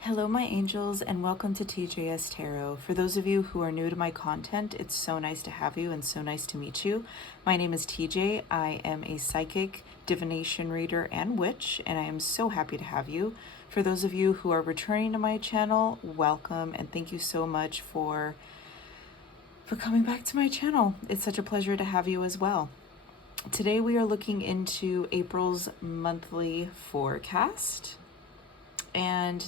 Hello, my angels, and welcome to TJS Tarot. For those of you who are new to my content, it's so nice to have you and so nice to meet you. My name is TJ. I am a psychic, divination reader, and witch, and I am so happy to have you. For those of you who are returning to my channel, welcome, and thank you so much for coming back to my channel. It's such a pleasure to have you as well. Today we are looking into April's monthly forecast. And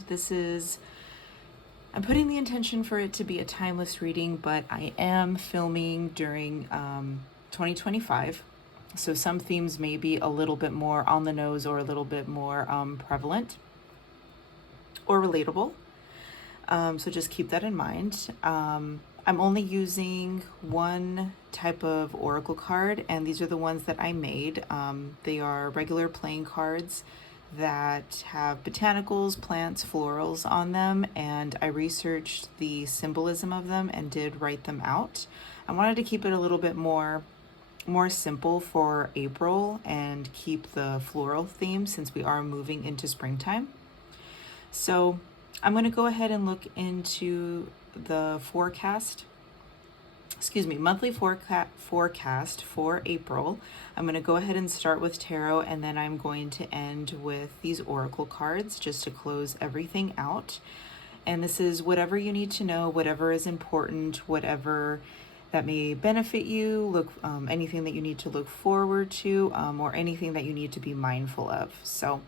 I'm putting the intention for it to be a timeless reading, but I am filming during 2025. So some themes may be a little bit more on the nose or a little bit more prevalent or relatable. So just keep that in mind. I'm only using one type of oracle card, and these are the ones that I made. They are regular playing cards that have botanicals, plants, florals on them, and I researched the symbolism of them and did write them out. I wanted to keep it a little bit more simple for April and keep the floral theme since we are moving into springtime. So I'm going to go ahead and look into the monthly forecast for April. I'm going to go ahead and start with tarot, and then I'm going to end with these oracle cards just to close everything out. And this is whatever you need to know, whatever is important, whatever that may benefit you, anything that you need to look forward to, or anything that you need to be mindful of. So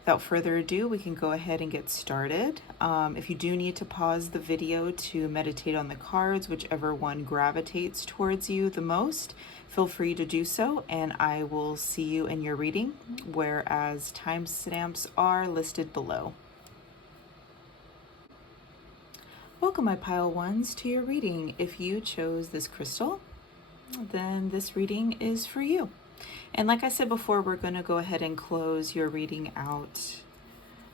without further ado, we can go ahead and get started. If you do need to pause the video to meditate on the cards, whichever one gravitates towards you the most, feel free to do so, and I will see you in your reading, whereas timestamps are listed below. Welcome, my pile ones, to your reading. If you chose this crystal, then this reading is for you. And like I said before, we're going to go ahead and close your reading out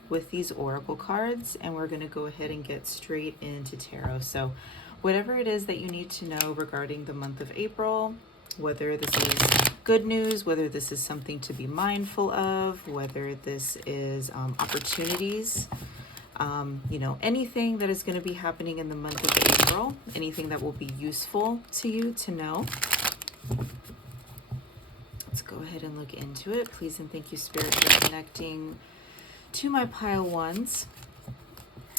with these oracle cards, and we're going to go ahead and get straight into tarot. So whatever it is that you need to know regarding the month of April, whether this is good news, whether this is something to be mindful of, whether this is opportunities, anything that is going to be happening in the month of April, anything that will be useful to you to know. Let's go ahead and look into it. Please and thank you, Spirit, for connecting to my pile ones.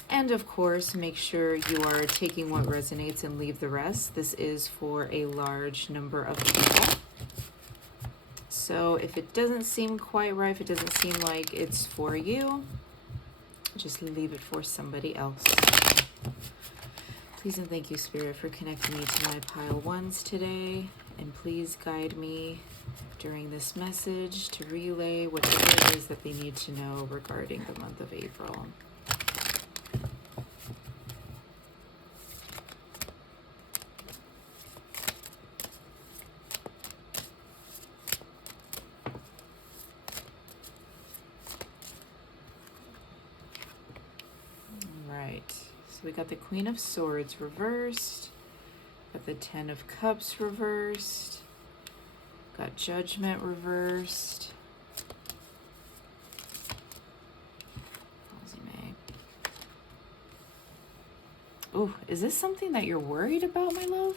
And of course, make sure you are taking what resonates and leave the rest. This is for a large number of people. So if it doesn't seem quite right, if it doesn't seem like it's for you, just leave it for somebody else. Please and thank you, Spirit, for connecting me to my pile ones today. And please guide me during this message to relay whatever it is that they need to know regarding the month of April. All right, so we got the Queen of Swords reversed, got the Ten of Cups reversed, got Judgment reversed. Oh, is this something that you're worried about, my love?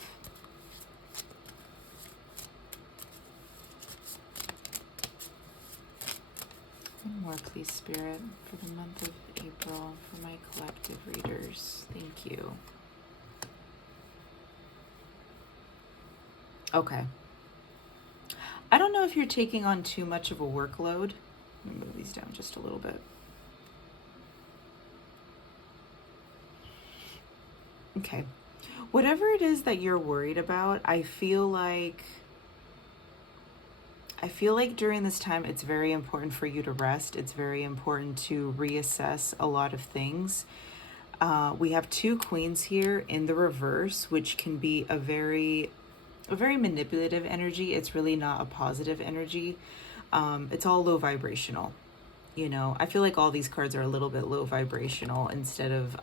One more, please, Spirit, for the month of April, for my collective readers. Thank you. Okay. I don't know if you're taking on too much of a workload. Let me move these down just a little bit. Okay. Whatever it is that you're worried about, I feel like during this time it's very important for you to rest. It's very important to reassess a lot of things. We have two queens here in the reverse, which can be a very manipulative energy. It's really not a positive energy. It's all low vibrational. you know, I feel like all these cards are a little bit low vibrational instead of,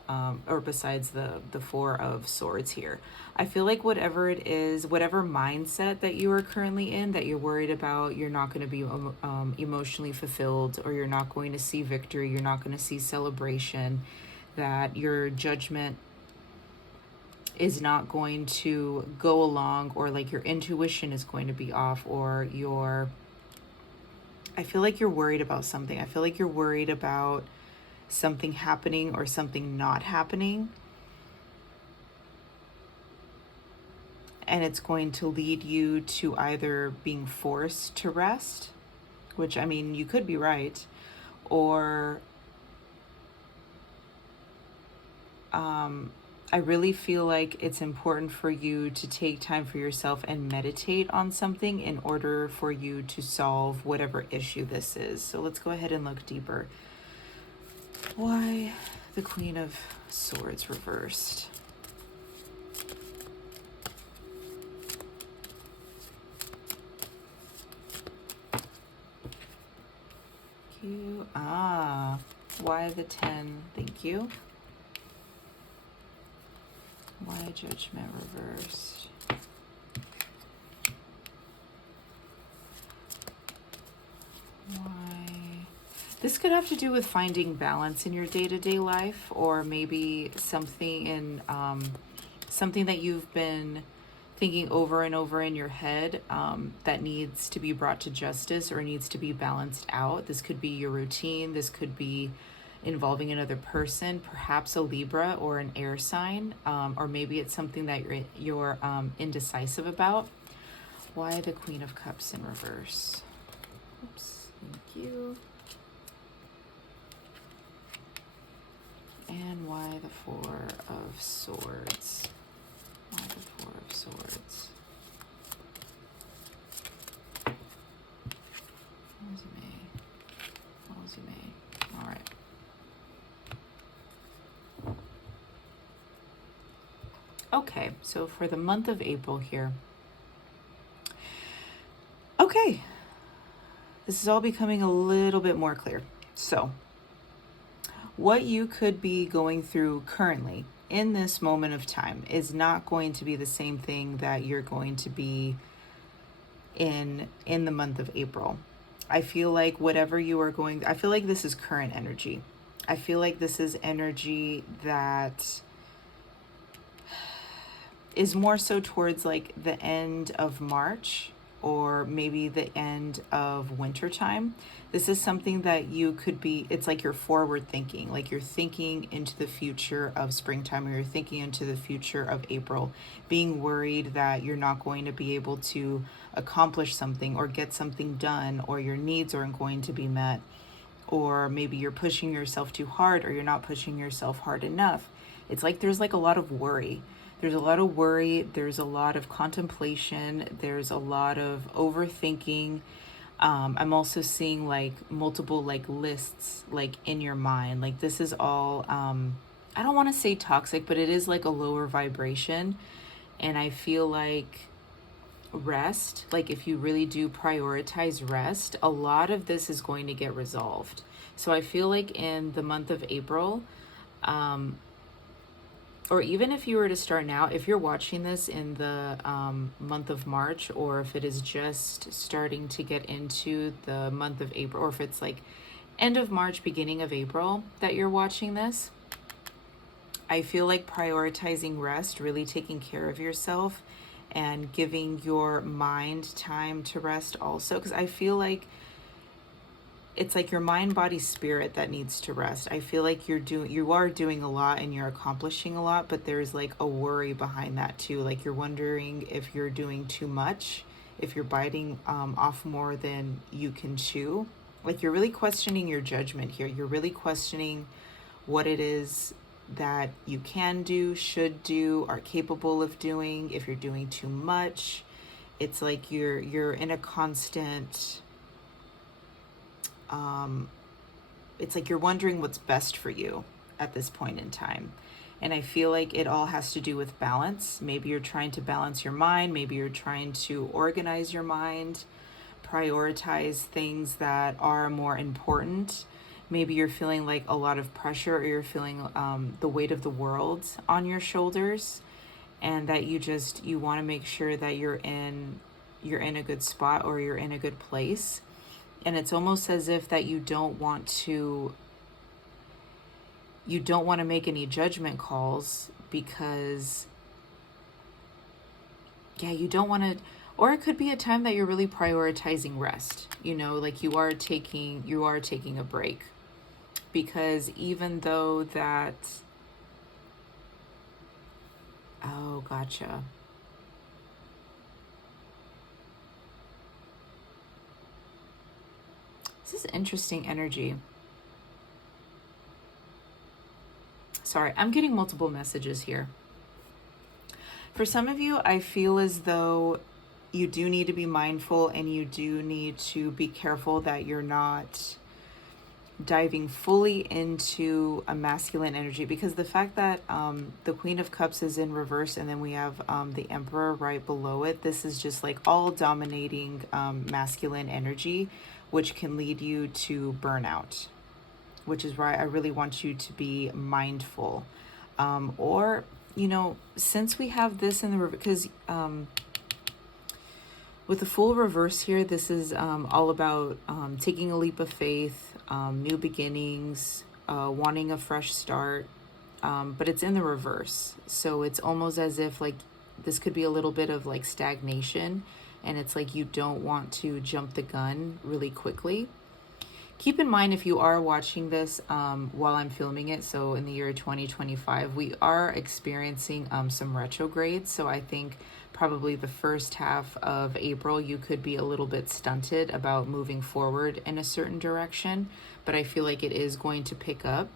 or besides the Four of Swords here. I feel like whatever it is, whatever mindset that you are currently in, that you're worried about, you're not going to be emotionally fulfilled, or you're not going to see victory, you're not going to see celebration, that your judgment is not going to go along, or like your intuition is going to be off, or I feel like you're worried about something. I feel like you're worried about something happening or something not happening. And it's going to lead you to either being forced to rest, which, I mean, you could be right, or I really feel like it's important for you to take time for yourself and meditate on something in order for you to solve whatever issue this is. So let's go ahead and look deeper. Why the Queen of Swords reversed? Why the 10? Thank you. Why Judgment reversed? Why? This could have to do with finding balance in your day-to-day life, or maybe something in something that you've been thinking over and over in your head that needs to be brought to justice or needs to be balanced out. This could be your routine. This could be involving another person, perhaps a Libra or an air sign, or maybe it's something that you're indecisive about. Why the Queen of Cups in reverse? Oops, thank you. And why the Four of Swords? Why the Four of Swords? May. All right. Okay, so for the month of April here. Okay, this is all becoming a little bit more clear. So, what you could be going through currently in this moment of time is not going to be the same thing that you're going to be in the month of April. I feel like whatever you are going, I feel like this is current energy. I feel like this is energy that is more so towards like the end of March, or maybe the end of winter time. This is something that you could be, it's like you're forward thinking, like you're thinking into the future of springtime, or you're thinking into the future of April, being worried that you're not going to be able to accomplish something or get something done, or your needs aren't going to be met, or maybe you're pushing yourself too hard, or you're not pushing yourself hard enough. It's like there's like a lot of worry. There's a lot of worry, there's a lot of contemplation, there's a lot of overthinking. I'm also seeing like multiple like lists like in your mind. Like this is all, I don't want to say toxic, but it is like a lower vibration. And I feel like rest, like if you really do prioritize rest, a lot of this is going to get resolved. So I feel like in the month of April, or even if you were to start now, if you're watching this in the month of March, or if it is just starting to get into the month of April, or if it's like end of March, beginning of April that you're watching this, I feel like prioritizing rest, really taking care of yourself and giving your mind time to rest also. Because I feel like it's like your mind, body, spirit that needs to rest. I feel like you are doing a lot and you're accomplishing a lot, but there's like a worry behind that too. Like you're wondering if you're doing too much, if you're biting off more than you can chew. Like you're really questioning your judgment here. You're really questioning what it is that you can do, should do, are capable of doing. If you're doing too much, it's like you're in a constant, it's like you're wondering what's best for you at this point in time. And I feel like it all has to do with balance. Maybe you're trying to balance your mind. Maybe you're trying to organize your mind, prioritize things that are more important. maybe you're feeling like a lot of pressure, or you're feeling the weight of the world on your shoulders, and that you want to make sure that you're in a good spot, or you're in a good place. And it's almost as if that you don't want to make any judgment calls, because you don't want to. Or it could be a time that you're really prioritizing rest, like you are taking a break. Because even though that, oh, gotcha. This is interesting energy. Sorry, I'm getting multiple messages here. For some of you, I feel as though you do need to be mindful, and you do need to be careful that you're not diving fully into a masculine energy, because the fact that the Queen of Cups is in reverse, and then we have the Emperor right below it, this is just like all dominating masculine energy, which can lead you to burnout, which is why I really want you to be mindful. Or, since we have this in the, because with the full reverse here, this is all about taking a leap of faith, new beginnings, wanting a fresh start, but it's in the reverse. So it's almost as if like this could be a little bit of like stagnation, and it's like you don't want to jump the gun really quickly. Keep in mind, if you are watching this while I'm filming it, so in the year 2025, we are experiencing some retrogrades. So I think probably the first half of April, you could be a little bit stunted about moving forward in a certain direction, but I feel like it is going to pick up.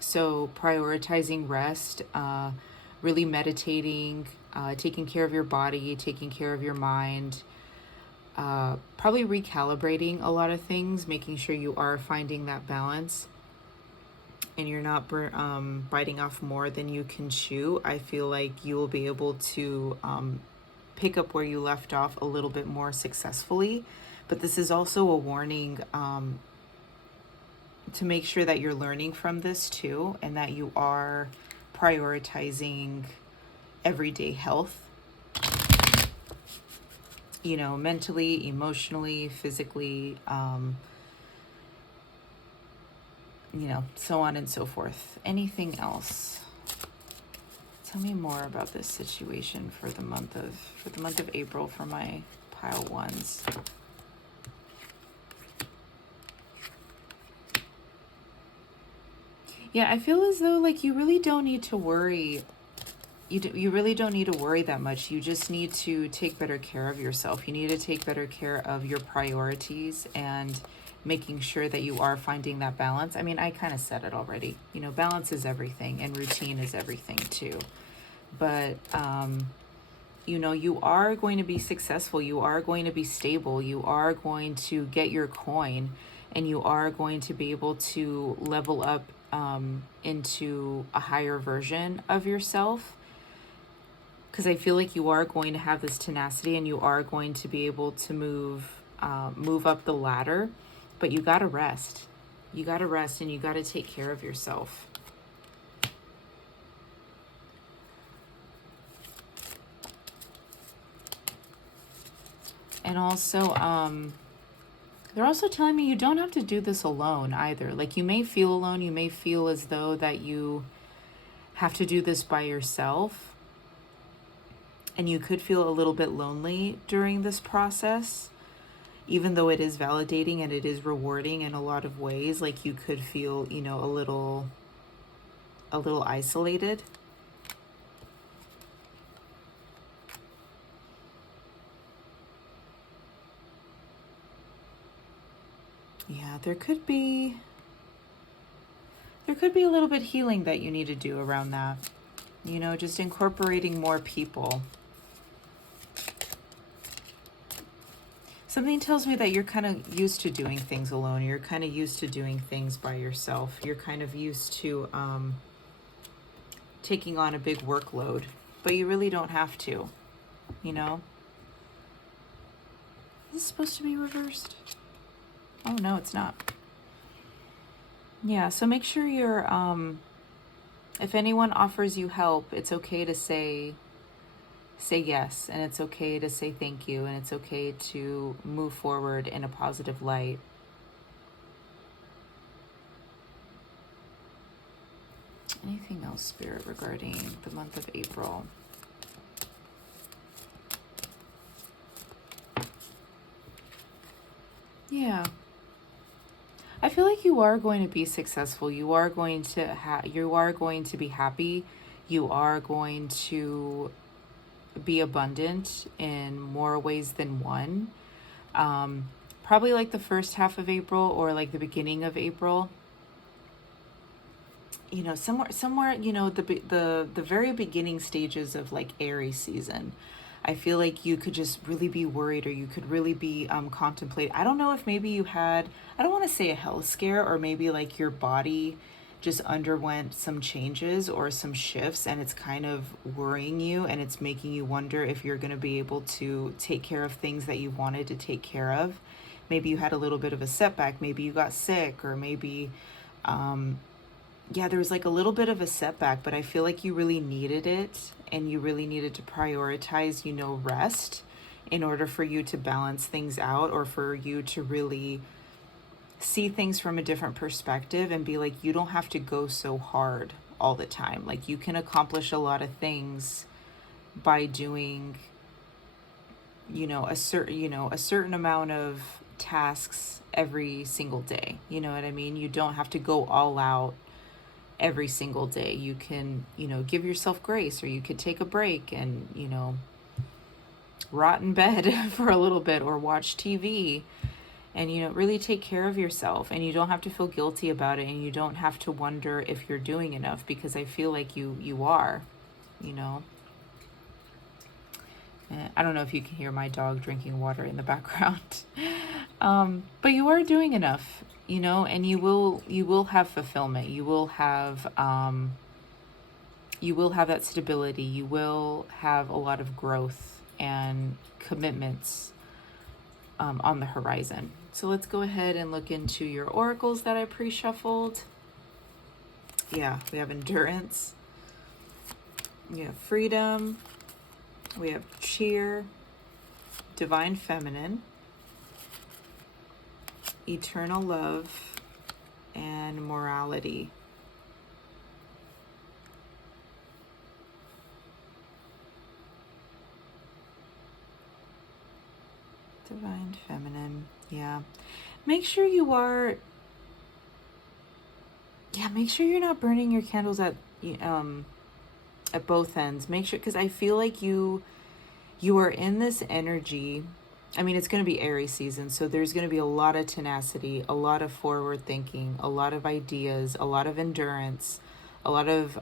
So prioritizing rest, really meditating, taking care of your body, taking care of your mind, probably recalibrating a lot of things, making sure you are finding that balance, and you're not biting off more than you can chew. I feel like you will be able to pick up where you left off a little bit more successfully. But this is also a warning to make sure that you're learning from this too, and that you are prioritizing everyday health, mentally, emotionally, physically, so on and so forth. Anything else? Tell me more about this situation for the month of April for my pile ones. Yeah, I feel as though like you really don't need to worry. You really don't need to worry that much. You just need to take better care of yourself. You need to take better care of your priorities, and making sure that you are finding that balance. I mean, I kind of said it already. Balance is everything, and routine is everything too. But, you are going to be successful. You are going to be stable. You are going to get your coin, and you are going to be able to level up into a higher version of yourself. Because I feel like you are going to have this tenacity, and you are going to be able to move up the ladder, but you got to rest. You got to rest, and you got to take care of yourself. And also, they're also telling me you don't have to do this alone either. Like, you may feel alone. You may feel as though that you have to do this by yourself. And you could feel a little bit lonely during this process, even though it is validating and it is rewarding in a lot of ways. Like, you could feel, a little isolated. Yeah, there could be a little bit healing that you need to do around that. Just incorporating more people. Something tells me that you're kind of used to doing things alone. You're kind of used to doing things by yourself. You're kind of used to taking on a big workload, but you really don't have to, Is this supposed to be reversed? Oh, no, it's not. Yeah, so make sure you're, if anyone offers you help, it's okay to say yes, and it's okay to say thank you, and it's okay to move forward in a positive light. Anything else, Spirit, regarding the month of April? Yeah. I feel like you are going to be successful. You are going to you are going to be happy. You are going to be abundant in more ways than one. Probably like the first half of April or like the beginning of April. You know, somewhere, you know, the very beginning stages of like Aries season. I feel like you could just really be worried, or you could really be contemplate. I don't know if maybe you had, I don't want to say a health scare, or maybe like your body just underwent some changes or some shifts, and it's kind of worrying you, and it's making you wonder if you're going to be able to take care of things that you wanted to take care of. Maybe you had a little bit of a setback. Maybe you got sick, or maybe yeah, there was like a little bit of a setback, but I feel like you really needed it, and you really needed to prioritize, you know, rest in order for you to balance things out, or for you to really see things from a different perspective and be like, you don't have to go so hard all the time. Like, you can accomplish a lot of things by doing, you know, a certain amount of tasks every single day. You know what I mean? You don't have to go all out every single day. You can, you know, give yourself grace, or you could take a break and, you know, rot in bed for a little bit, or watch TV, and, you know, really take care of yourself. And you don't have to feel guilty about it, and you don't have to wonder if you're doing enough, because I feel like you are, you know. I don't know if you can hear my dog drinking water in the background. But you are doing enough, you know, and you will have fulfillment. You will have that stability. You will have a lot of growth and commitments on the horizon. So let's go ahead and look into your oracles that I pre-shuffled. Yeah, we have endurance. We have freedom. We have cheer, divine feminine, eternal love, and morality. Divine feminine. Yeah. Make sure you are, make sure you're not burning your candles at both ends. Make sure, because I feel like you are in this energy. I mean, it's going to be Aries season, so there's going to be a lot of tenacity, a lot of forward thinking, a lot of ideas, a lot of endurance, a lot of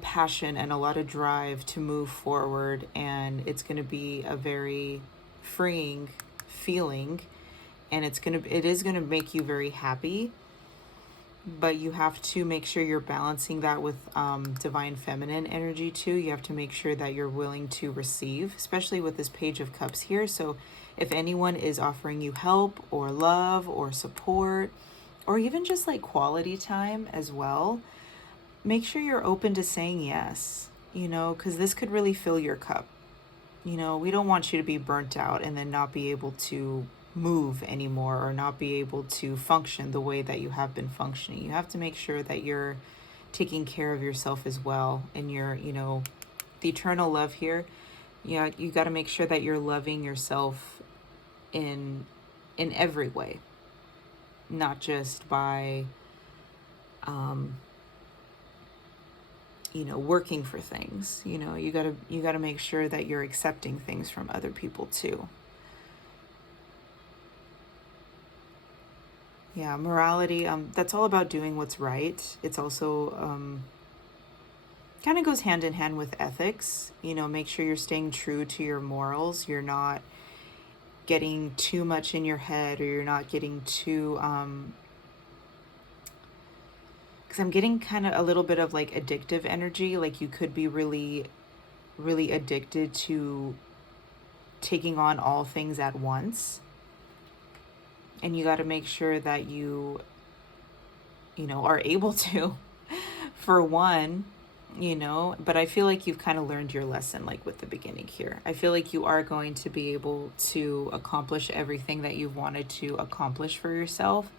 passion, and a lot of drive to move forward. And it's going to be a very freeing feeling, and it is going to make you very happy. But you have to make sure you're balancing that with divine feminine energy too. You have to make sure that you're willing to receive, especially with this Page of Cups here. So if anyone is offering you help or love or support, or even just like quality time as well, make sure you're open to saying yes, you know, because this could really fill your cup. You know, we don't want you to be burnt out and then not be able to move anymore, or not be able to function the way that you have been functioning. You have to make sure that you're taking care of yourself as well. And you're, you know, the eternal love here, yeah, you got to make sure that you're loving yourself in every way, not just by you know, working for things. You know, you got to make sure that you're accepting things from other people too. Yeah, morality, that's all about doing what's right. It's also kind of goes hand in hand with ethics. You know, make sure you're staying true to your morals. You're not getting too much in your head, or you're not getting too because I'm getting kind of a little bit of like addictive energy. Like, you could be really, really addicted to taking on all things at once. And you got to make sure that you know, are able to, for one, you know, but I feel like you've kind of learned your lesson, like with the beginning here. I feel like you are going to be able to accomplish everything that you've wanted to accomplish for yourself.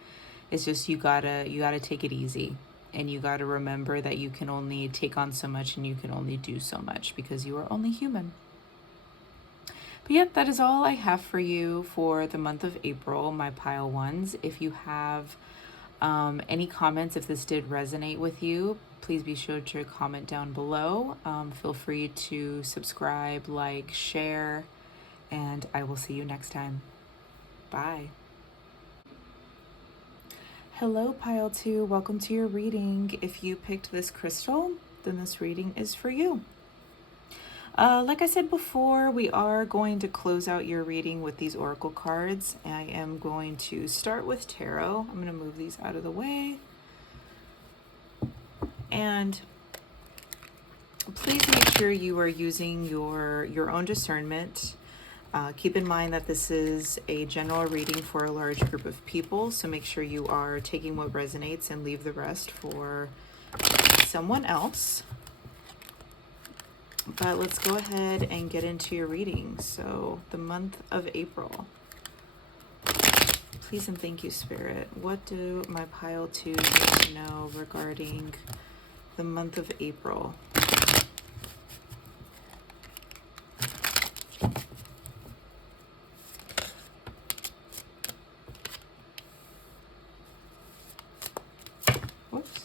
It's just you gotta take it easy, and you gotta remember that you can only take on so much and you can only do so much because you are only human. But yep, that is all I have for you for the month of April, my pile ones. If you have any comments, if this did resonate with you, please be sure to comment down below. Feel free to subscribe, like, share, and I will see you next time. Bye. Hello, Pile 2. Welcome to your reading. If you picked this crystal, then this reading is for you. Like I said before, we are going to close out your reading with these oracle cards. I am going to start with tarot. I'm going to move these out of the way. And please make sure you are using your own discernment. Keep in mind that this is a general reading for a large group of people, so make sure you are taking what resonates and leave the rest for someone else. But let's go ahead and get into your reading. So the month of April. Please and thank you, Spirit. What do my pile 2 need to know regarding the month of April? Whoops.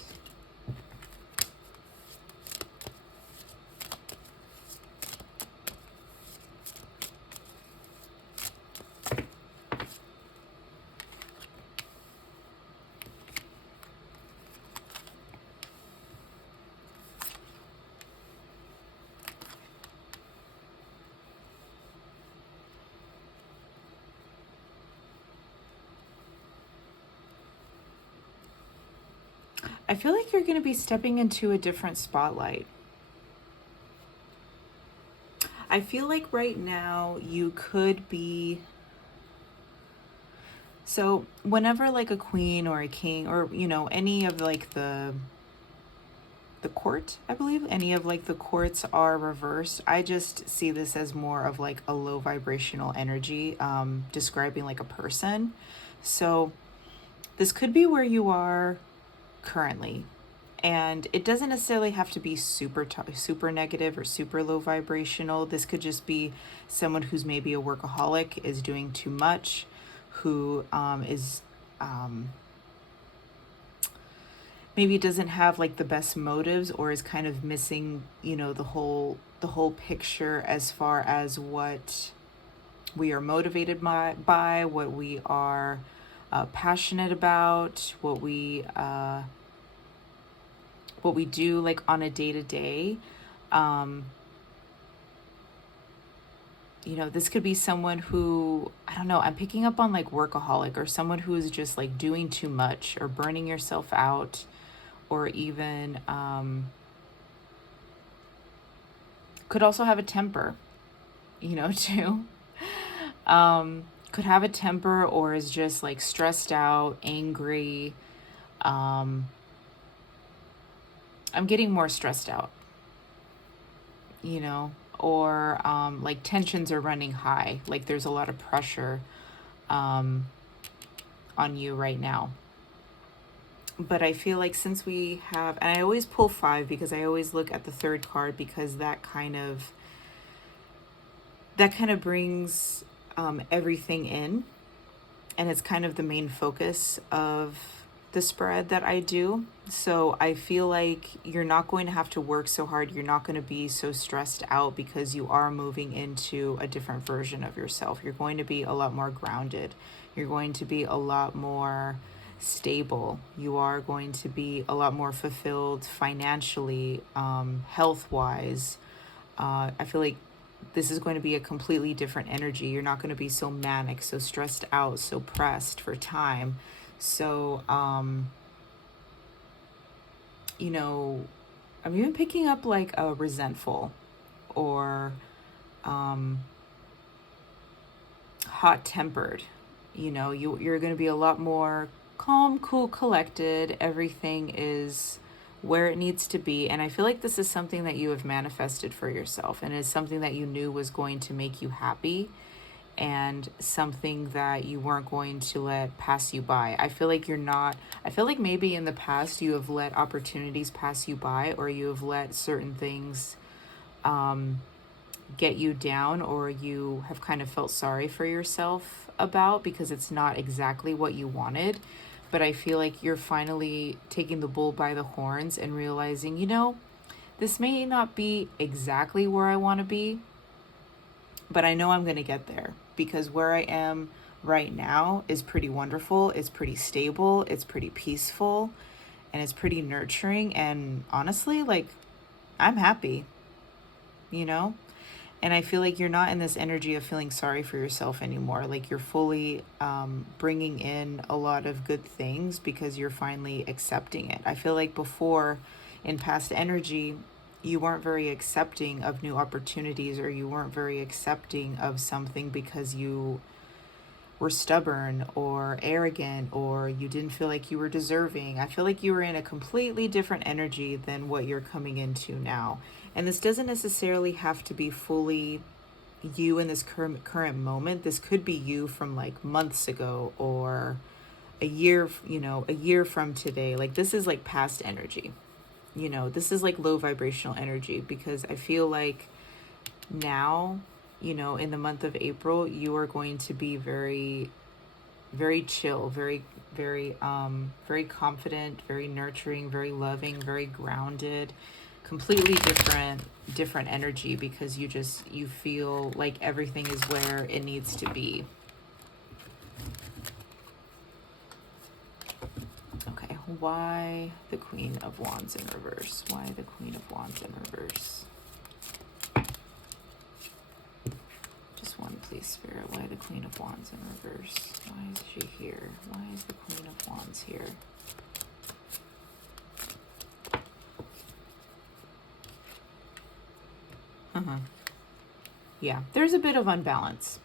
I feel like you're going to be stepping into a different spotlight. I feel like right now you could be... So whenever like a queen or a king or, you know, any of like the court, I believe, any of like the courts are reversed, I just see this as more of like a low vibrational energy, describing like a person. So this could be where you are currently, and it doesn't necessarily have to be super negative or super low vibrational. This could just be someone who's maybe a workaholic, is doing too much, who is maybe doesn't have like the best motives, or is kind of missing, you know, the whole picture as far as what we are motivated by, what we are passionate about, what we do like on a day-to-day. You know, this could be someone who, I don't know, I'm picking up on like workaholic, or someone who is just like doing too much or burning yourself out, or even could also have a temper, you know, too. Could have a temper, or is just like stressed out, angry. I'm getting more stressed out, you know, or like tensions are running high, like there's a lot of pressure on you right now. But I feel like since we have, and I always pull 5 because I always look at the third card, because that kind of brings everything in, and it's kind of the main focus of the spread that I do. So I feel like you're not going to have to work so hard. You're not going to be so stressed out, because you are moving into a different version of yourself. You're going to be a lot more grounded. You're going to be a lot more stable. You are going to be a lot more fulfilled financially, health-wise. I feel like this is going to be a completely different energy. You're not going to be so manic, so stressed out, so pressed for time. So, you know, I'm even picking up like a resentful, or hot-tempered, You're going to be a lot more calm, cool, collected. Everything is where it needs to be. And I feel like this is something that you have manifested for yourself, and is something that you knew was going to make you happy, and something that you weren't going to let pass you by. I feel like maybe in the past you have let opportunities pass you by, or you have let certain things get you down, or you have kind of felt sorry for yourself about, because it's not exactly what you wanted. But I feel like you're finally taking the bull by the horns and realizing, this may not be exactly where I want to be, but I know I'm going to get there, because where I am right now is pretty wonderful. It's pretty stable. It's pretty peaceful, and it's pretty nurturing. And honestly, like, I'm happy, And I feel like you're not in this energy of feeling sorry for yourself anymore. Like, you're fully bringing in a lot of good things, because you're finally accepting it. I feel like before, in past energy, you weren't very accepting of new opportunities, or you weren't very accepting of something because you were stubborn or arrogant, or you didn't feel like you were deserving. I feel like you were in a completely different energy than what you're coming into now. And this doesn't necessarily have to be fully you in this current moment. This could be you from like months ago, or a year from today. Like, this is like past energy. This is like low vibrational energy, because I feel like now, in the month of April, you are going to be very, very chill, very, very, very confident, very nurturing, very loving, very grounded, completely different energy, because you feel like everything is where it needs to be. Okay, why the Queen of Wands in reverse? Why the Queen of Wands in reverse? Just one, please, Spirit. Why the Queen of Wands in reverse? Why is she here? Why is the Queen of Wands here? Yeah, there's a bit of unbalance,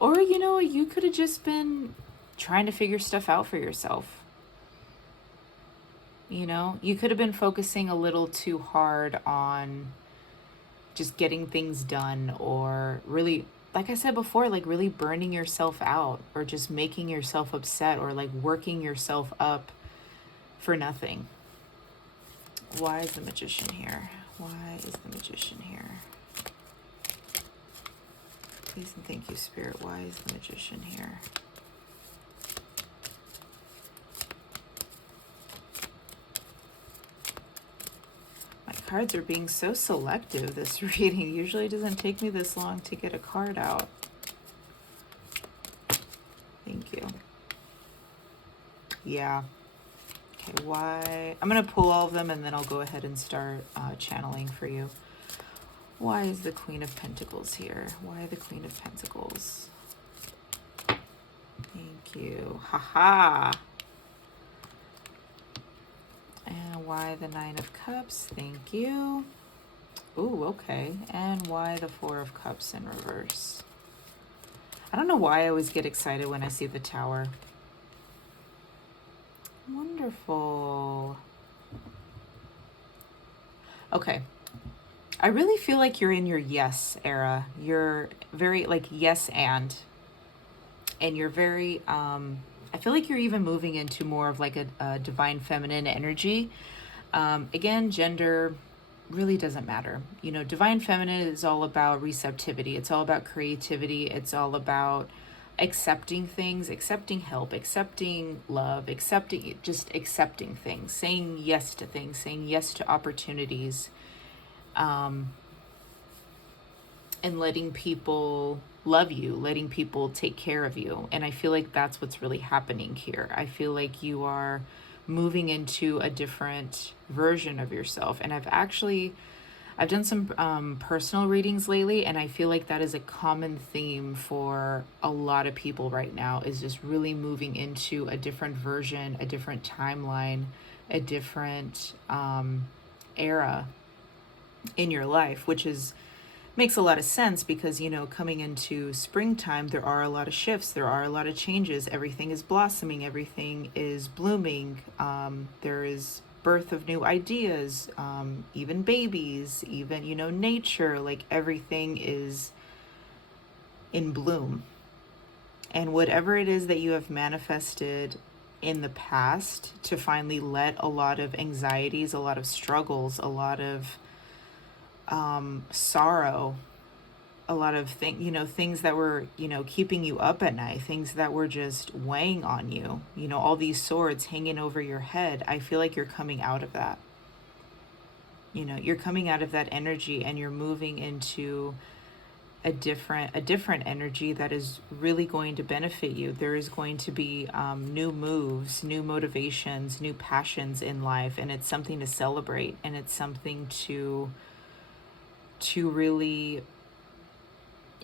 or, you could have just been trying to figure stuff out for yourself. You could have been focusing a little too hard on just getting things done, or really, like I said before, like really burning yourself out, or just making yourself upset, or like working yourself up for nothing. Why is the Magician here? Why is the Magician here? Please and thank you, Spirit. Why is the Magician here? My cards are being so selective this reading. Usually it doesn't take me this long to get a card out. Thank you. Yeah. Okay, why? I'm going to pull all of them, and then I'll go ahead and start channeling for you. Why is the Queen of Pentacles here? Why the Queen of Pentacles? Thank you. Haha. And why the Nine of Cups? Thank you. Ooh, okay. And why the Four of Cups in reverse? I don't know why I always get excited when I see the Tower. Wonderful. Okay. I really feel like you're in your yes era. You're very like yes and you're very, I feel like you're even moving into more of like a divine feminine energy. Again, gender really doesn't matter. Divine feminine is all about receptivity. It's all about creativity. It's all about accepting things, accepting help, accepting love, accepting things, saying yes to things, saying yes to opportunities, and letting people love you, letting people take care of you. And I feel like that's what's really happening here. I feel like you are moving into a different version of yourself. And I've done some personal readings lately, and I feel like that is a common theme for a lot of people right now, is just really moving into a different version, a different timeline, a different era in your life, which is makes a lot of sense because, you know, coming into springtime, there are a lot of shifts, there are a lot of changes. Everything is blossoming, everything is blooming. There is birth of new ideas, even babies, even, you know, nature, like everything is in bloom. And whatever it is that you have manifested in the past, to finally let a lot of anxieties, a lot of struggles, a lot of sorrow, a lot of things that were, you know, keeping you up at night, things that were just weighing on you, you know, all these swords hanging over your head. I feel like you're coming out of that. You know, you're coming out of that energy and you're moving into a different energy that is really going to benefit you. There is going to be new moves, new motivations, new passions in life, and it's something to celebrate, and it's something to really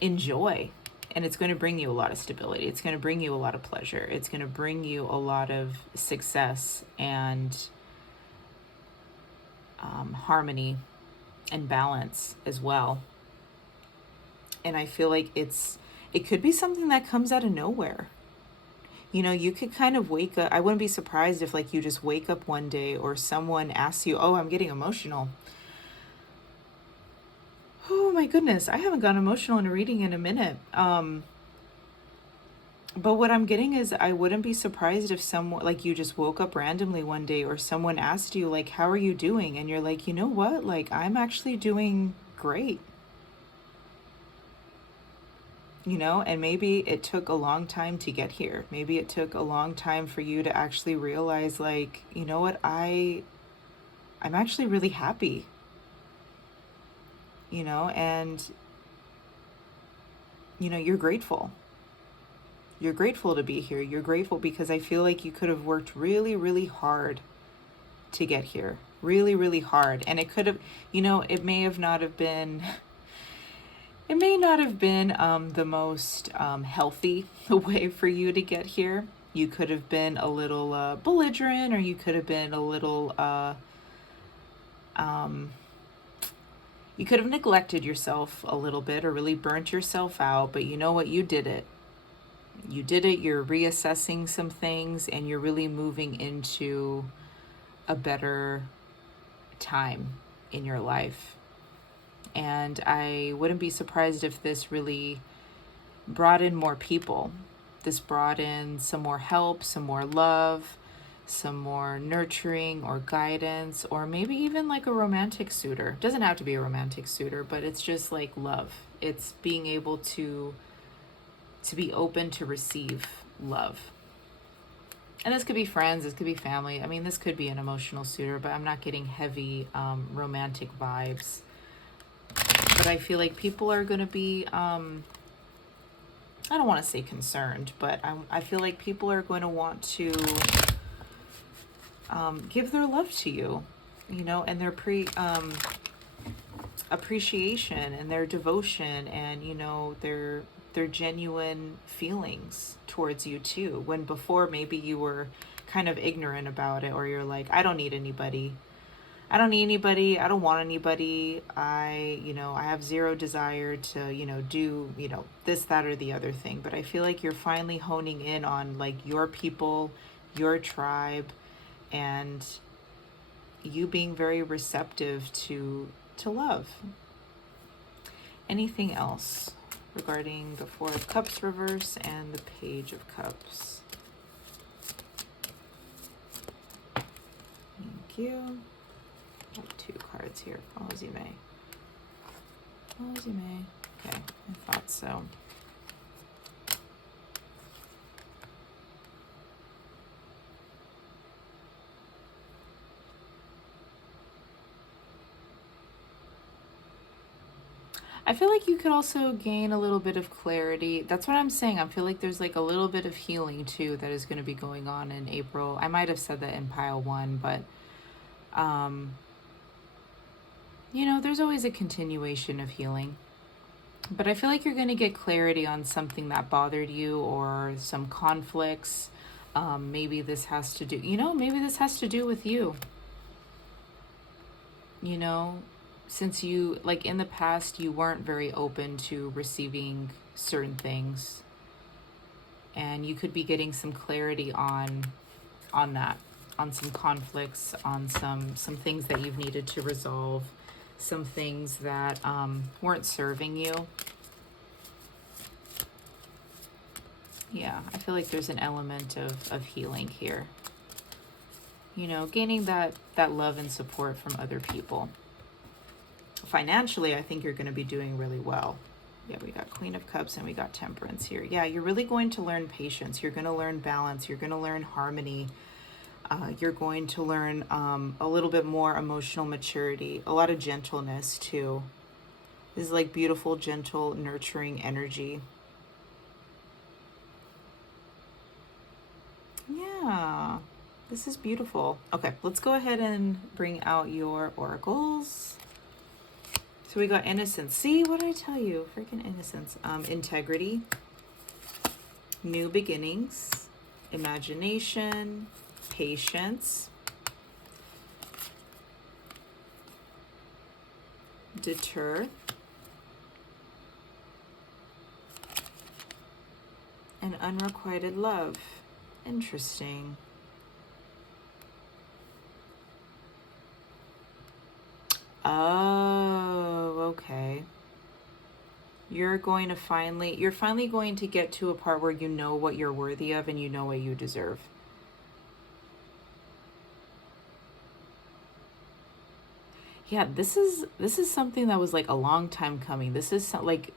enjoy. And it's going to bring you a lot of stability. It's going to bring you a lot of pleasure. It's going to bring you a lot of success and harmony and balance as well. And I feel like it could be something that comes out of nowhere. You know, you could kind of wake up. I wouldn't be surprised if, like, you just wake up one day or someone asks you, oh, I'm getting emotional. Oh my goodness, I haven't gotten emotional in a reading in a minute. But what I'm getting is, I wouldn't be surprised if someone, like, you just woke up randomly one day or someone asked you, like, how are you doing? And you're like, you know what? Like, I'm actually doing great. You know, and maybe it took a long time to get here. Maybe it took a long time for you to actually realize, like, you know what? I'm actually really happy. You know, and, you know, you're grateful. You're grateful to be here. You're grateful because I feel like you could have worked really, really hard to get here. Really, really hard. And it could have, you know, it may not have been the most healthy way for you to get here. You could have been a little belligerent, or you could have been a little, you could have neglected yourself a little bit or really burnt yourself out. But you know what? You did it. You did it. You're reassessing some things and you're really moving into a better time in your life. And I wouldn't be surprised if this really brought in more people. This brought in some more help, some more love, some more nurturing or guidance, or maybe even like a romantic suitor. It doesn't have to be a romantic suitor, but it's just like love. It's being able to be open to receive love. And this could be friends, this could be family. I mean, this could be an emotional suitor, but I'm not getting heavy romantic vibes. But I feel like people are going to be, I don't want to say concerned, but I feel like people are going to want to give their love to you, you know, and their appreciation and their devotion and, you know, their genuine feelings towards you too. When before maybe you were kind of ignorant about it, or you're like, I don't need anybody. I don't need anybody. I don't want anybody. I have zero desire to, do, this, that, or the other thing. But I feel like you're finally honing in on like your people, your tribe, and you being very receptive to love. Anything else regarding the Four of Cups reverse and the Page of Cups? Thank you. I have 2 cards here. Follow as you may. Follow as you may. Okay, I thought so. I feel like you could also gain a little bit of clarity. That's what I'm saying. I feel like there's like a little bit of healing too that is going to be going on in April. I might have said that in pile 1, but there's always a continuation of healing. But I feel like you're going to get clarity on something that bothered you or some conflicts. Maybe this has to do with you. since you, like in the past, you weren't very open to receiving certain things, and you could be getting some clarity on that, on some conflicts, on some things that you've needed to resolve, some things that weren't serving you. Yeah, I feel like there's an element of healing here. You know, gaining that love and support from other people. Financially, I think you're going to be doing really well. Yeah, we got Queen of Cups and we got Temperance here. Yeah, you're really going to learn patience. You're going to learn balance. You're going to learn harmony. You're going to learn a little bit more emotional maturity, a lot of gentleness too. This is like beautiful, gentle, nurturing energy. Yeah, this is beautiful. Okay, let's go ahead and bring out your oracles. So we got innocence. See, what did I tell you? Freaking innocence. Integrity, new beginnings, imagination, patience, deter, and unrequited love. Interesting. Oh, okay. You're finally going to get to a part where you know what you're worthy of and you know what you deserve. Yeah, this is something that was like a long time coming. This is like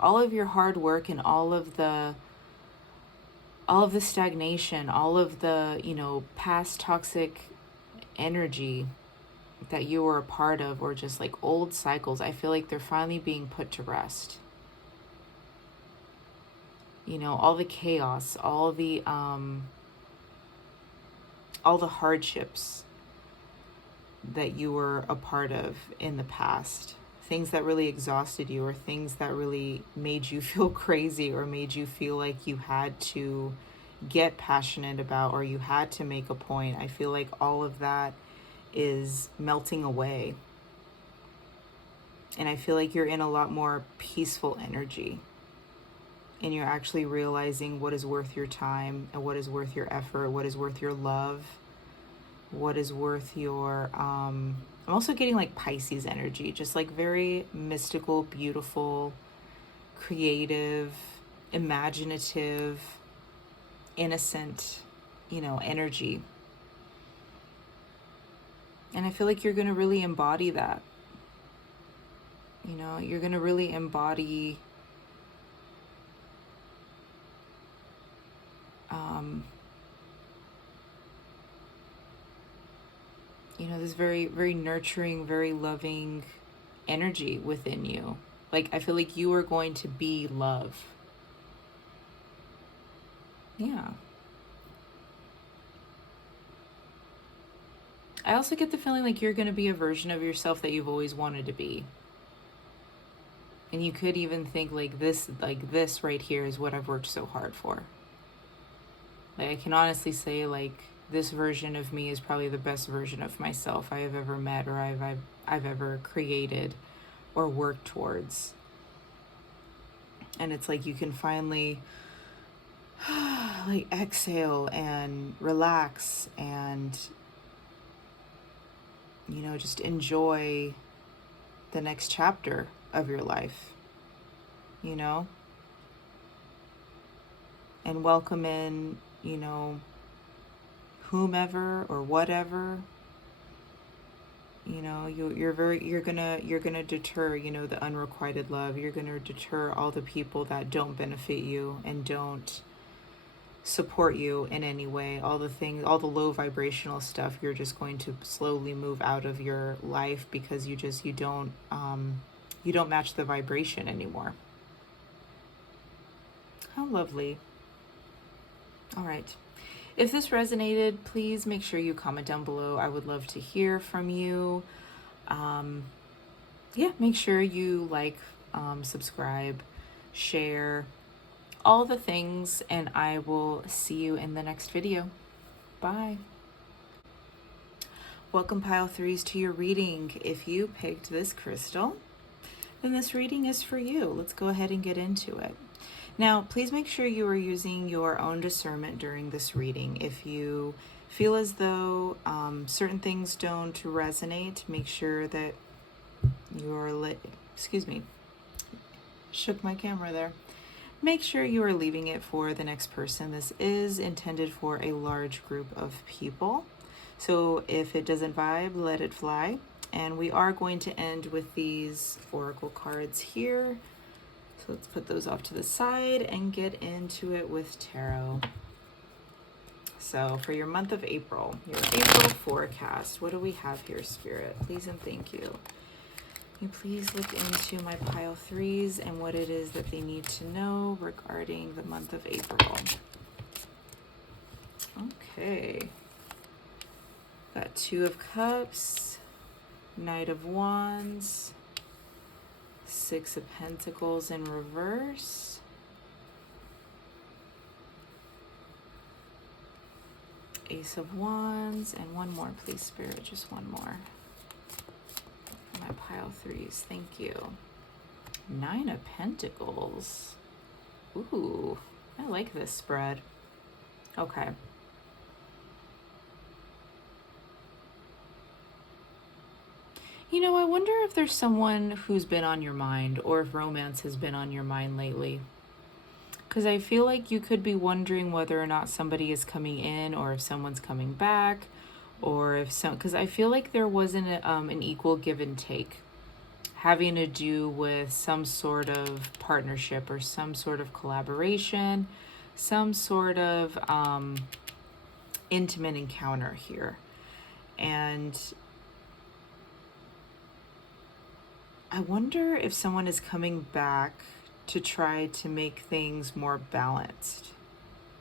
all of your hard work and all of the stagnation, all of the, you know, past toxic energy that you were a part of, or just like old cycles. I feel like they're finally being put to rest. You know, all the chaos, all the hardships that you were a part of in the past, things that really exhausted you, or things that really made you feel crazy, or made you feel like you had to get passionate about, or you had to make a point. I feel like all of that is melting away. And I feel like you're in a lot more peaceful energy. And you're actually realizing what is worth your time, and what is worth your effort, what is worth your love, what is worth your I'm also getting like Pisces energy, just like very mystical, beautiful, creative, imaginative, innocent, you know, energy. And I feel like you're going to really embody that. You know, you're going to really embody you know, this very, very nurturing, very loving energy within you. Like, I feel like you are going to be love. Yeah. I also get the feeling like you're going to be a version of yourself that you've always wanted to be. And you could even think like this right here is what I've worked so hard for. Like, I can honestly say, like, this version of me is probably the best version of myself I have ever met, or I've ever created or worked towards. And it's like you can finally like exhale and relax and, you know, just enjoy the next chapter of your life, you know, and welcome in, you know, whomever or whatever. You know, you're gonna deter, you know, the unrequited love. You're gonna deter all the people that don't benefit you and don't support you in any way. All the things, all the low vibrational stuff, you're just going to slowly move out of your life because you don't match the vibration anymore. How lovely. All right. If this resonated, please make sure you comment down below. I would love to hear from you. Yeah, make sure you like, subscribe, share, all the things, and I will see you in the next video. Bye. Welcome, pile threes, to your reading. If you picked this crystal, then this reading is for you. Let's go ahead and get into it. Now, please make sure you are using your own discernment during this reading. If you feel as though certain things don't resonate, make sure that you're shook my camera there. Make sure you are leaving it for the next person. This is intended for a large group of people. So if it doesn't vibe, let it fly. And we are going to end with these oracle cards here. So let's put those off to the side and get into it with tarot. So for your month of April, your April forecast, what do we have here, Spirit? Please and thank you. Can you please look into my pile threes and what it is that they need to know regarding the month of April? Okay. Got Two of Cups, Knight of Wands, Six of Pentacles in reverse, Ace of Wands, and one more, please, Spirit, just one more. For my pile threes, thank you. Nine of Pentacles. Ooh, I like this spread. Okay. You know, I wonder if there's someone who's been on your mind, or if romance has been on your mind lately. Because I feel like you could be wondering whether or not somebody is coming in, or if someone's coming back, or if some, because I feel like there wasn't an equal give and take having to do with some sort of partnership or some sort of collaboration, some sort of intimate encounter here. And I wonder if someone is coming back to try to make things more balanced,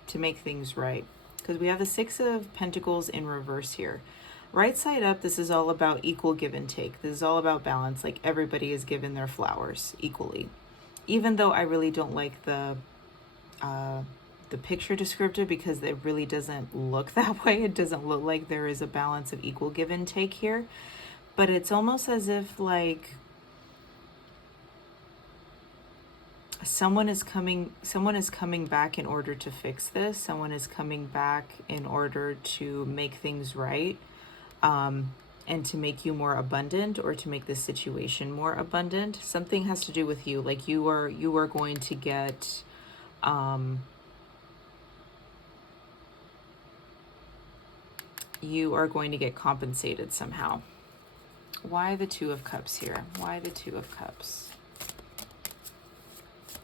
to make things right. Because we have the Six of Pentacles in reverse here. Right side up, this is all about equal give and take. This is all about balance, like everybody is given their flowers equally. Even though I really don't like the picture descriptor, because it really doesn't look that way. It doesn't look like there is a balance of equal give and take here. But it's almost as if like someone is coming back in order to fix this. Someone is coming back in order to make things right, and to make you more abundant, or to make this situation more abundant. Something has to do with you. Like you are going to get you are going to get compensated somehow. Why the Two of Cups here? Why the Two of Cups?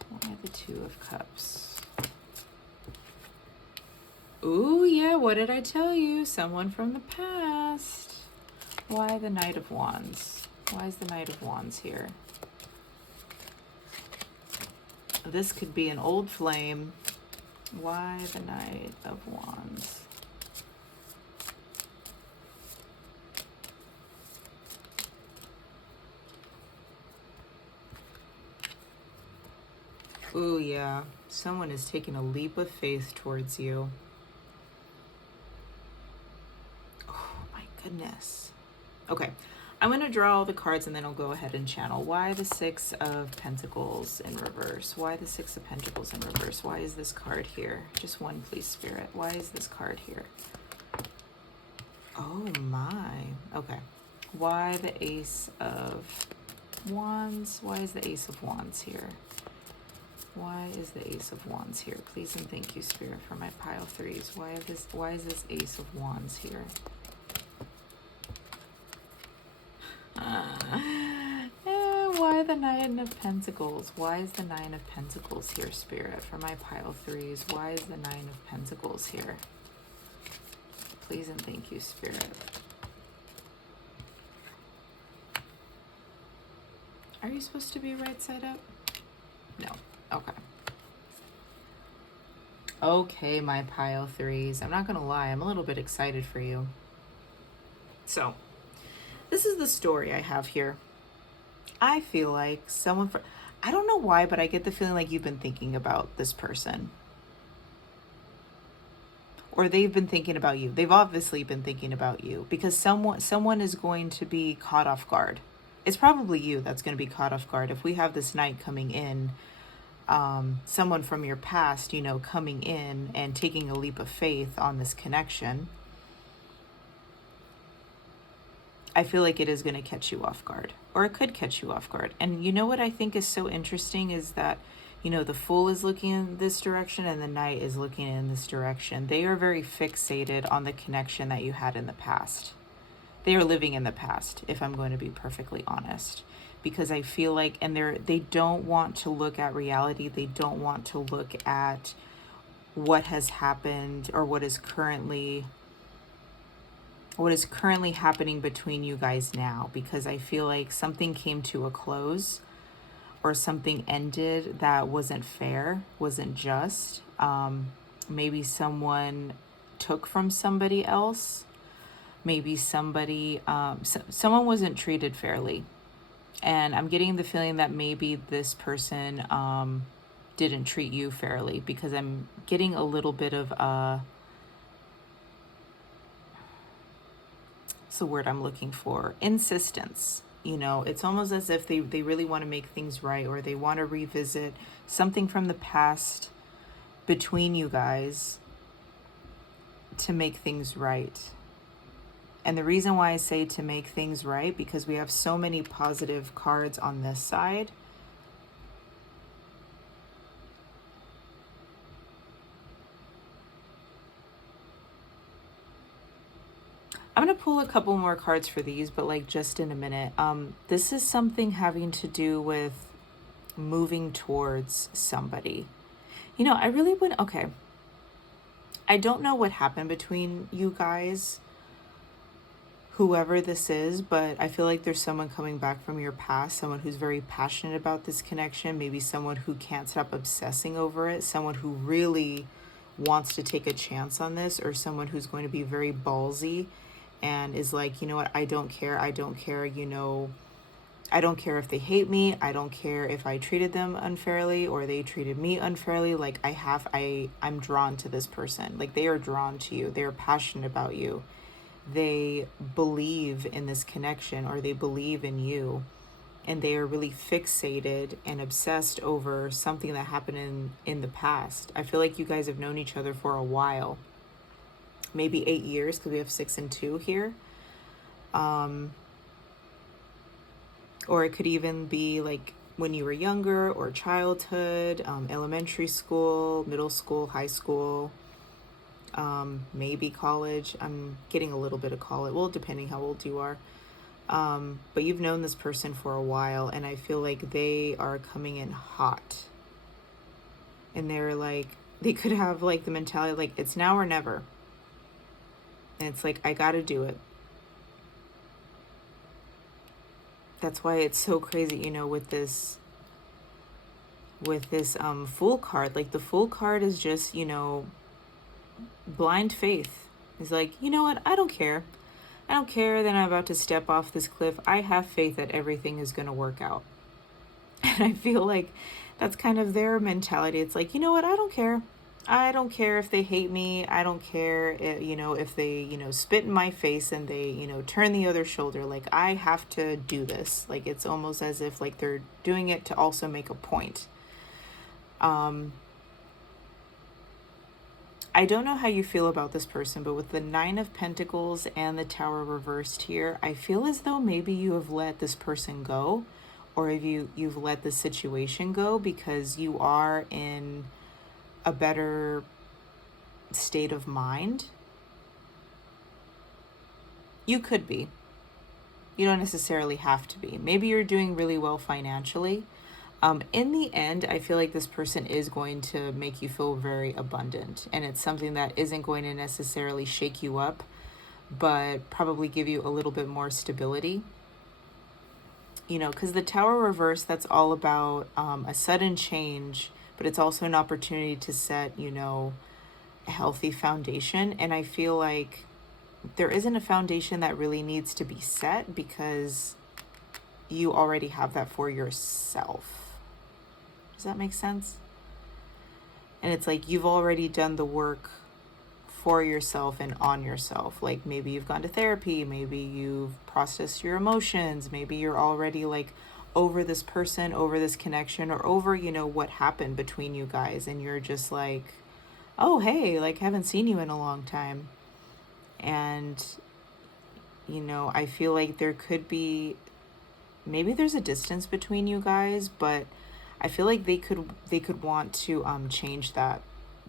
Why the Two of Cups? Ooh, yeah, what did I tell you? Someone from the past. Why the Knight of Wands? Why is the Knight of Wands here? This could be an old flame. Why the Knight of Wands? Ooh, yeah. Someone is taking a leap of faith towards you. Oh, my goodness. Okay. I'm going to draw all the cards and then I'll go ahead and channel. Why the Six of Pentacles in reverse? Why the Six of Pentacles in reverse? Why is this card here? Just one, please, Spirit. Why is this card here? Oh, my. Okay. Why the Ace of Wands? Why is the Ace of Wands here? Why is the Ace of Wands here? Please and thank you, Spirit, for my pile threes. Why is this Ace of Wands here? Why the Nine of Pentacles? Why is the Nine of Pentacles here, Spirit, for my pile threes? Why is the Nine of Pentacles here? Please and thank you, Spirit. Are you supposed to be right side up? No. Okay. Okay, my pile threes. I'm not gonna lie, I'm a little bit excited for you. So, this is the story I have here. I feel like I don't know why, but I get the feeling like you've been thinking about this person. or they've been thinking about you. They've obviously been thinking about you, because someone is going to be caught off guard. It's probably you that's going to be caught off guard. If we have this Knight coming in, someone from your past, coming in and taking a leap of faith on this connection, I feel like it is going to catch you off guard, or it could catch you off guard. And you know what I think is so interesting is that, the Fool is looking in this direction and the Knight is looking in this direction. They are very fixated on the connection that you had in the past. They are living in the past, if I'm going to be perfectly honest, because I feel like, and they don't want to look at reality. They don't want to look at what has happened, or what is currently happening between you guys now, because I feel like something came to a close, or something ended that wasn't fair, wasn't just. Maybe someone took from somebody else. Maybe someone wasn't treated fairly. And I'm getting the feeling that maybe this person didn't treat you fairly, because I'm getting a little bit of what's the word I'm looking for? Insistence. It's almost as if they really want to make things right, or they want to revisit something from the past between you guys to make things right. And the reason why I say to make things right, because we have so many positive cards on this side. I'm going to pull a couple more cards for these, but just in a minute. This is something having to do with moving towards somebody. I really would, okay. I don't know what happened between you guys, whoever this is, but I feel like there's someone coming back from your past, someone who's very passionate about this connection, maybe someone who can't stop obsessing over it, someone who really wants to take a chance on this, or someone who's going to be very ballsy and is like, what, I don't care, I don't care, I don't care if they hate me, I don't care if I treated them unfairly or they treated me unfairly, I'm drawn to this person, they are drawn to you, they are passionate about you, they believe in this connection, or they believe in you, and they are really fixated and obsessed over something that happened in the past. I feel like you guys have known each other for a while, maybe 8 years, because we have 6 and 2 here. Or it could even be when you were younger, or childhood, elementary school, middle school, high school, maybe college. I'm getting a little bit of college, well, depending how old you are. But you've known this person for a while, and I feel like they are coming in hot. And they're they could have the mentality it's now or never. And it's I gotta do it. That's why it's so crazy, with this Fool card. The Fool card is just, blind faith. It's you know what? I don't care. I don't care that I'm about to step off this cliff. I have faith that everything is going to work out. And I feel like that's kind of their mentality. It's you know what? I don't care. I don't care if they hate me. I don't care, if they, spit in my face and they, turn the other shoulder. I have to do this. It's almost as if they're doing it to also make a point. I don't know how you feel about this person, but with the 9 of Pentacles and the Tower reversed here, I feel as though maybe you have let this person go, or if you've let the situation go, because you are in a better state of mind. You could be. You don't necessarily have to be. Maybe you're doing really well financially. In the end, I feel like this person is going to make you feel very abundant, and it's something that isn't going to necessarily shake you up, but probably give you a little bit more stability. Because the Tower reverse, that's all about a sudden change, but it's also an opportunity to set, a healthy foundation. And I feel like there isn't a foundation that really needs to be set, because you already have that for yourself. Does that make sense? And it's you've already done the work for yourself and on yourself. Like maybe you've gone to therapy, maybe you've processed your emotions, maybe you're already like over this person, over this connection, or over, you know, what happened between you guys, and you're just like, oh hey, like haven't seen you in a long time. And you know, I feel like there could be, maybe there's a distance between you guys, but I feel like they could want to change that.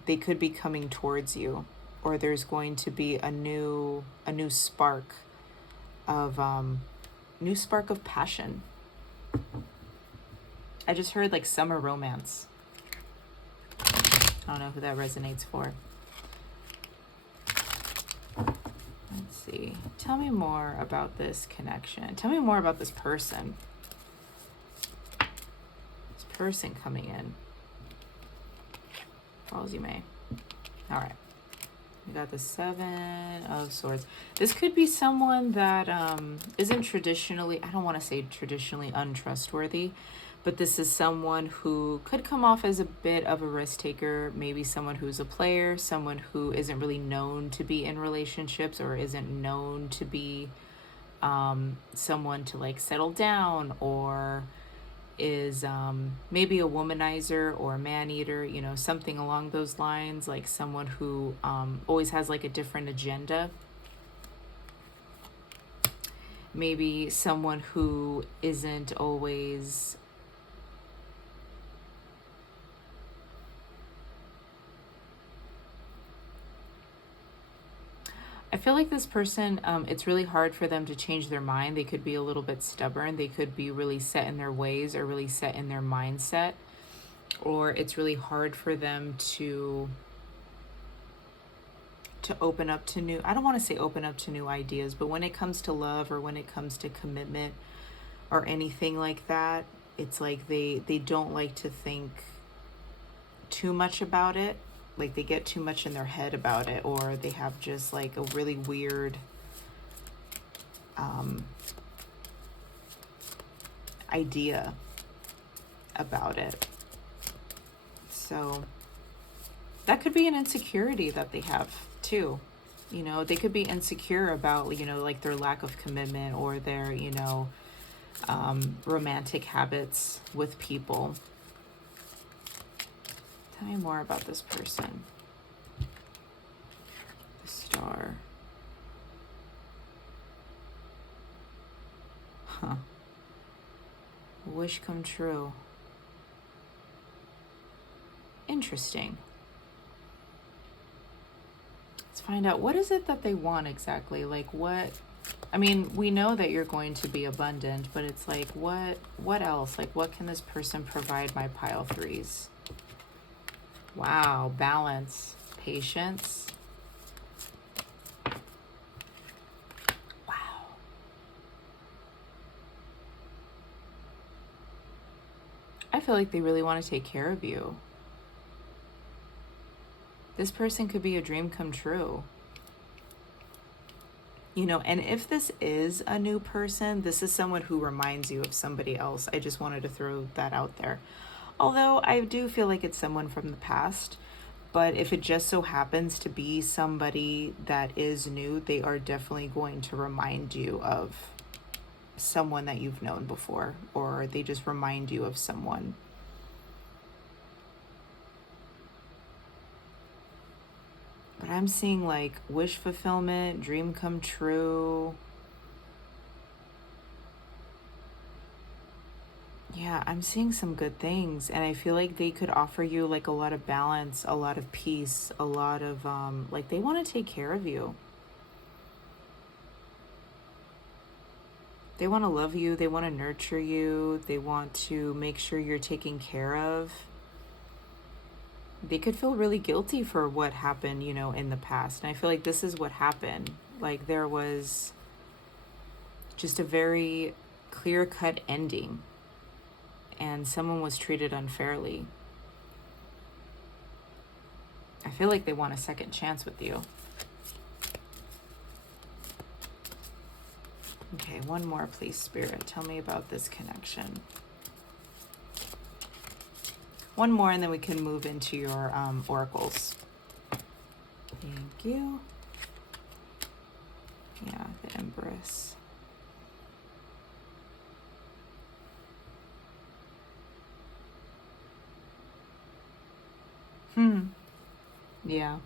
They could be coming towards you, or there's going to be a new spark of passion. I just heard like summer romance. I don't know who that resonates for. Let's see. Tell me more about this connection. Tell me more about this person. This person coming in. Follow as you may. All right. We got the 7 of Swords. This could be someone that isn't traditionally, I don't want to say traditionally untrustworthy, but this is someone who could come off as a bit of a risk taker, maybe someone who's a player, someone who isn't really known to be in relationships, or isn't known to be someone to like settle down, or is maybe a womanizer or a man-eater, you know, something along those lines, like someone who always has like a different agenda. Maybe someone who isn't always I feel like this person, it's really hard for them to change their mind. They could be a little bit stubborn. They could be really set in their ways, or really set in their mindset. Or it's really hard for them to open up to new, I don't want to say open up to new ideas, but when it comes to love, or when it comes to commitment or anything like that, it's like they don't like to think too much about it. Like they get too much in their head about it, or they have just like a really weird idea about it. So that could be an insecurity that they have too. You know, they could be insecure about, you know, like their lack of commitment, or their, you know, romantic habits with people. Tell me more about this person. The Star. Huh. Wish come true. Interesting. Let's find out, what is it that they want exactly? Like what, I mean, we know that you're going to be abundant, but it's like, what else? Like what can this person provide my pile threes? Wow, balance, patience. Wow. I feel like they really want to take care of you. This person could be a dream come true. You know, and if this is a new person, this is someone who reminds you of somebody else. I just wanted to throw that out there. Although I do feel like it's someone from the past, but if it just so happens to be somebody that is new, they are definitely going to remind you of someone that you've known before, or they just remind you of someone. But I'm seeing like wish fulfillment, dream come true. Yeah, I'm seeing some good things, and I feel like they could offer you like a lot of balance, a lot of peace, a lot of like they want to take care of you. They want to love you, they want to nurture you, they want to make sure you're taken care of. They could feel really guilty for what happened, you know, in the past. And I feel like this is what happened. Like there was just a very clear-cut ending, and someone was treated unfairly. I feel like they want a second chance with you. Okay, one more, please, Spirit. Tell me about this connection. One more, and then we can move into your oracles. Thank you. Yeah, the Empress. Yeah.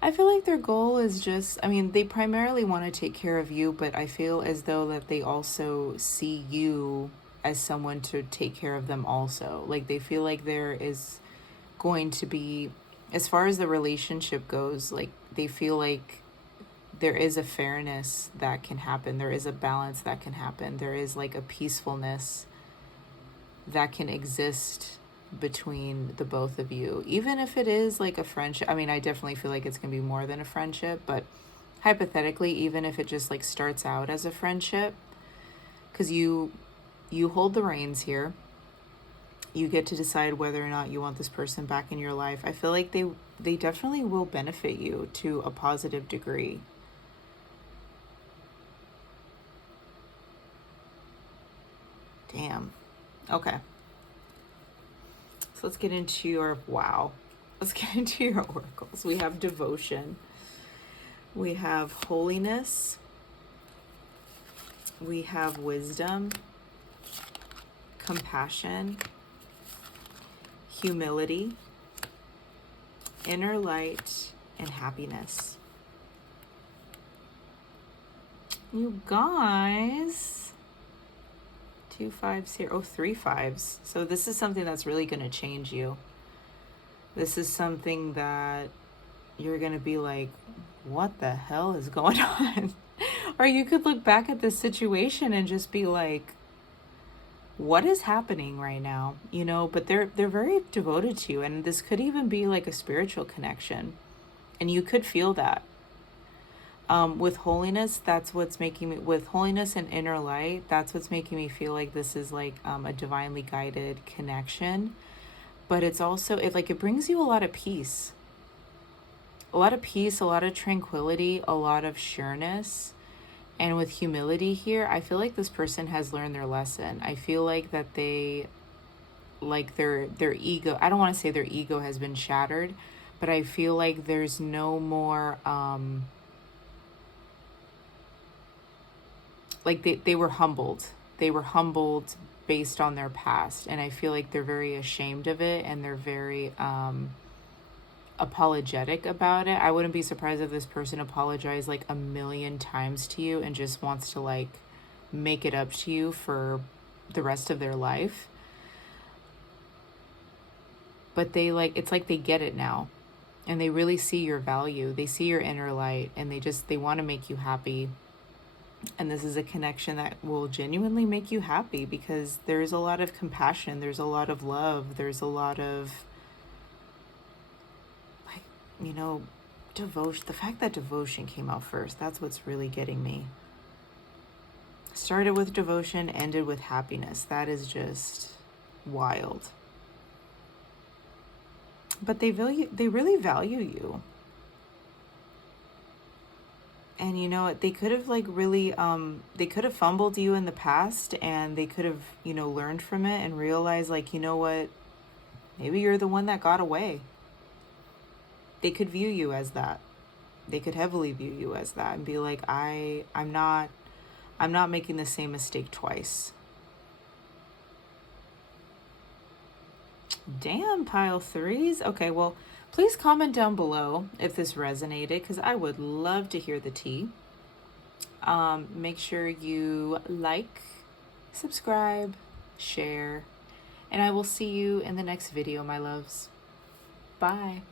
I feel like their goal is just, I mean, they primarily want to take care of you, but I feel as though that they also see you as someone to take care of them also. Like they feel like there is going to be, as far as the relationship goes, like they feel like there is a fairness that can happen. There is a balance that can happen. There is like a peacefulness that can exist between the both of you, even if it is like a friendship. I mean, I definitely feel like it's gonna be more than a friendship, but hypothetically, even if it just like starts out as a friendship, because you hold the reins here, you get to decide whether or not you want this person back in your life. I feel like they definitely will benefit you to a positive degree. Damn. Okay. So let's get into your, wow. Let's get into your oracles. We have devotion. We have holiness. We have wisdom, compassion, humility, inner light, and happiness. You guys, 2 5s here. Oh, 3 5s. So this is something that's really going to change you. This is something that you're going to be like, what the hell is going on? Or you could look back at this situation and just be like, what is happening right now? You know, but they're very devoted to you, and this could even be like a spiritual connection. And you could feel that. With holiness, that's what's making me, with holiness and inner light, that's what's making me feel like this is like a divinely guided connection. But it's also, it brings you a lot of peace. A lot of peace, a lot of tranquility, a lot of sureness. And with humility here, I feel like this person has learned their lesson. I feel like that they, like their ego, I don't want to say their ego has been shattered, but I feel like there's no more, like they were humbled. They were humbled based on their past. And I feel like they're very ashamed of it, and they're very apologetic about it. I wouldn't be surprised if this person apologized like 1,000,000 times to you and just wants to like make it up to you for the rest of their life. But they like, it's like they get it now, and they really see your value. They see your inner light, and they want to make you happy. And this is a connection that will genuinely make you happy, because there's a lot of compassion, there's a lot of love, there's a lot of, like, you know, devotion. The fact that devotion came out first, that's what's really getting me. Started with devotion, ended with happiness. That is just wild. But they really value you. And you know, they could have like really, they could have fumbled you in the past, and they could have, you know, learned from it and realized like, you know what, maybe you're the one that got away. They could view you as that. They could heavily view you as that and be like, I'm not making the same mistake twice. Damn, pile 3s. Okay, well, please comment down below if this resonated, because I would love to hear the tea. Make sure you like, subscribe, share, and I will see you in the next video, my loves. Bye.